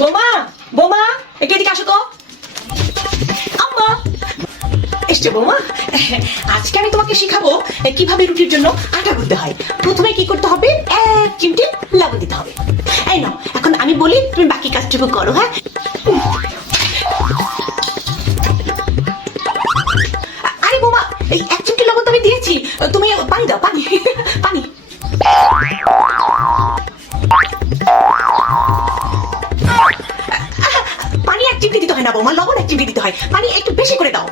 বোমা, বোমা, একটু এদিকে আসো তো। আম্মা এসছে বৌমা। আজকে আমি তোমাকে শিখাবো কিভাবে রুটির জন্য আটা গুঁড়তে হয়। প্রথমে কি করতে হবে, 1 চিমটি লবণ দিতে হবে। এই নাও, এখন আমি বলি, তুমি বাকি কাজটুকু করো। হ্যাঁ, আরে বৌমা, এই 1 চিমটি লবণ তো আমি দিয়েছি, তুমি পানি দাও, পানি পানি। পানি 1 চিমটি দিতে হয় না বৌমা, লবণ 1 চিমটি দিতে হয়। পানি একটু বেশি করে দাও।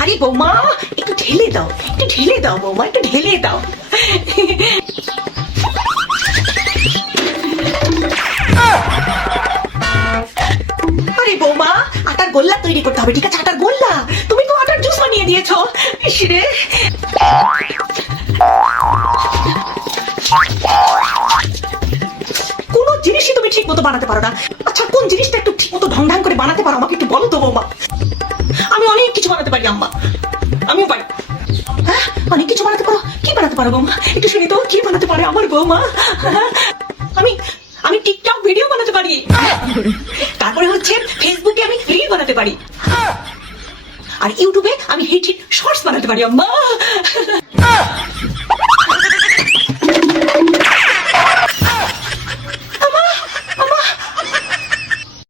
আরে বৌমা, একটু ঢেলে দাও, একটু ঢেলে দাও বৌমা, একটু ঢেলে দাও। আরে বৌমা, আটার গোল্লা তৈরি করতে হবে, ঠিক আছে? আটার গোল্লা। তুমি তো আটার জুস বানিয়ে দিয়েছো। ইসরে, কোন জিনিসই তুমি ঠিক মতো বানাতে পারো না। আচ্ছা, কোন জিনিসটা একটু ঠিক মতো ঢং ঢং করে বানাতে পারো আমাকে একটু বলো তো বৌমা। আমি অনেক কিছু বানাতে পারি আম্মা, আমিও পারি। হ্যাঁ, অনেক কিছু বানাতে পারো। কি বানাতে পারো বৌমা? একটু শুনি তো, কি বানাতে পারে আমার বৌমা? আমি আমি টিকটক ভিডিও বানাতে পারি। তারপরে হচ্ছে ফেসবুকে আমি রিল বানাতে পারি, আর ইউটিউবে আমি হিট হিট শর্টস বানাতে পারি আম্মা।